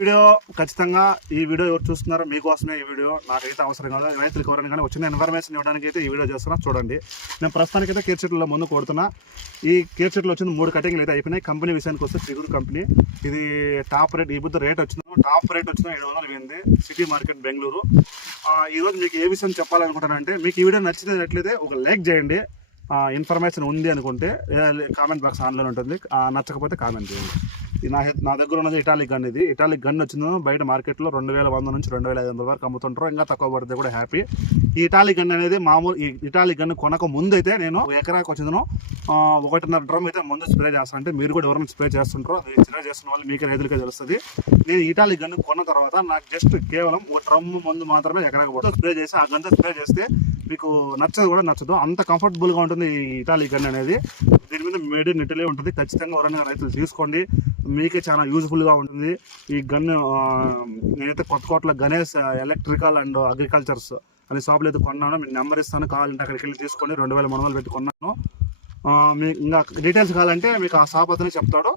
Video ఖచ్చితంగా ఈ video ఎవరు చూస్తున్నారో మీకోసమే ఈ వీడియో. నాకైతే అవసరం కాదు. రైతులకు ఎవరైనా కానీ వచ్చిన ఇన్ఫర్మేషన్ ఇవ్వడానికి అయితే ఈ వీడియో చేస్తున్నా చూడండి. నేను ప్రస్తుతానికి అయితే కేర్ చెట్లలో ముందు కొడుతున్నా. ఈ కేర్ చెట్లు వచ్చిన మూడు కటింగ్లు అయితే అయిపోయినాయి. కంపెనీ విషయానికి వస్తే చిగురు కంపెనీ ఇది టాప్ రేట్ ఈ బుద్ధ రేట్ వచ్చిన టాప్ రేట్ వచ్చిన ఏడు వందలు పోయింది సిటీ మార్కెట్ బెంగళూరు ఈరోజు ఈ రోజు మీకు ఏ విషయం చెప్పాలనుకుంటానంటే మీకు ఈ వీడియో నచ్చినట్లయితే ఒక లైక్ చేయండి. ఇన్ఫర్మేషన్ ఉంది అనుకుంటే కామెంట్ బాక్స్ ఆన్లైన్ ఉంటుంది. నచ్చకపోతే కామెంట్ చేయండి. నా నా దగ్గర ఉన్నది ఇటాలిక్ గన్ ఇది. ఇటాలిక్ గన్ వచ్చింది బయట మార్కెట్లో రెండు వేల వంద నుంచి రెండు వేల ఐదు వందల వరకు అమ్ముతుంటారు. ఇంకా తక్కువ పడితే కూడా హ్యాపీ. ఈ ఇటాలిక్ గన్ అనేది మామూలు ఈ ఇటాలిక్ గన్ కొనక ముందు అయితే నేను ఒక ఎకరాకి ఒకటిన్నర డ్రమ్ అయితే ముందు స్ప్రే చేస్తాను అంటే మీరు కూడా ఎవరైనా స్ప్రే చేస్తుంటారో అది స్ప్రే చేస్తున్న వాళ్ళు మీకే రైతులకే తెలుస్తుంది. నేను ఇటాలిక్ గన్ కొన్న తర్వాత నాకు జస్ట్ కేవలం ఒక డ్రమ్ ముందు మాత్రమే ఎకరాకు పోతుంది స్ప్రే చేసి ఆ గంట స్ప్రే చేస్తే మీకు నచ్చదు కూడా నచ్చదు. అంత కంఫర్టబుల్గా ఉంటుంది ఈ ఇటాలిక్ గన్ అనేది. దీని మీద మేడ్ ఇన్ ఇటలీ ఉంటుంది. ఖచ్చితంగా ఎవరైనా రైతులు తీసుకోండి. మీకే చాలా యూజ్ఫుల్గా ఉంటుంది. ఈ గన్ నేనైతే కొత్త కోట్ల గణేష్ ఎలక్ట్రికల్ అండ్ అగ్రికల్చర్స్ అనే షాపులు అయితే కొన్నాను. మీకు నెంబర్ ఇస్తాను. కావాలంటే అక్కడికి వెళ్ళి తీసుకోండి రెండు వేల మూడు వందలు పెట్టి కొన్నాను. మీకు ఇంకా డీటెయిల్స్ కావాలంటే మీకు ఆ షాప్ అతనే చెప్తాడు.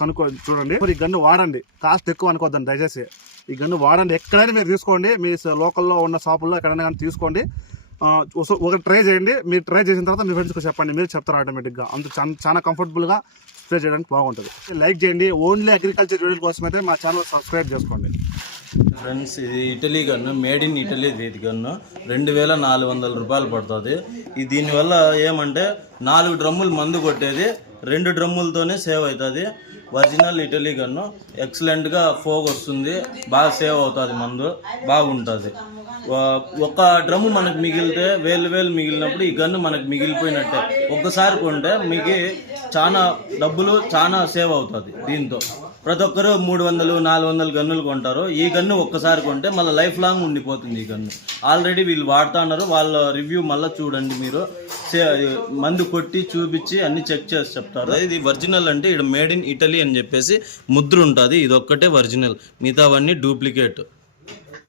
కనుక్కో చూడండి. మరి ఈ గన్ను వాడండి. కాస్ట్ ఎక్కువ అనుకోద్దండి దయచేసి ఈ గన్ను వాడండి. ఎక్కడైనా మీరు తీసుకోండి. మీ లోకల్లో ఉన్న షాపుల్లో ఎక్కడైనా కానీ తీసుకోండి. ఒకటి ట్రై చేయండి. మీరు ట్రై చేసిన తర్వాత మీ ఫ్రెండ్స్కి చెప్పండి. మీరు చెప్తారు ఆటోమేటిక్గా అంత చాలా కంఫర్టబుల్గా స్ప్రే చేయడానికి బాగుంటుంది. లైక్ చేయండి. ఓన్లీ అగ్రికల్చర్ వీడియోల కోసం అయితే మా ఛానల్ సబ్స్క్రైబ్ చేసుకోండి. ఫ్రెండ్స్ ఇది Italy gun made in Italy ఇది గన్ను రెండు వేల నాలుగు వందల రూపాయలు పడుతుంది. ఇది దీనివల్ల ఏమంటే నాలుగు డ్రమ్ములు మందు కొట్టేది. రెండు డ్రమ్ములతోనే సేవ్ అవుతుంది. ఒరిజినల్ ఇటలీ గన్ను ఎక్సలెంట్గా ఫోగ్ వస్తుంది. బాగా సేవ్ అవుతుంది మందు. బాగుంటుంది. ఒక డ్రమ్ము మనకు మిగిలితే వేలు వేలు మిగిలినప్పుడు ఈ గన్ను మనకు మిగిలిపోయినట్టే. ఒక్కసారి కొంటే మీకు చాలా డబ్బులు చాలా సేవ్ అవుతుంది దీంతో. ప్రతి ఒక్కరు మూడు వందలు నాలుగు వందలు గన్నులు కొంటారు. ఈ గన్ను ఒక్కసారి కొంటే మళ్ళీ లైఫ్ లాంగ్ ఉండిపోతుంది ఈ గన్ను ఆల్రెడీ వీళ్ళు వాడుతా ఉన్నారు. వాళ్ళ రివ్యూ మళ్ళీ చూడండి మీరు. మందు కొట్టి చూపించి అన్ని చెక్ చేసి చెప్తారు. ఇది ఒరిజినల్ అంటే ఇక్కడ మేడ్ ఇన్ ఇటలీ అని చెప్పేసి ముద్ర ఉంటుంది. ఇది ఒక్కటే ఒరిజినల్. మిగతావన్నీ డూప్లికేట్.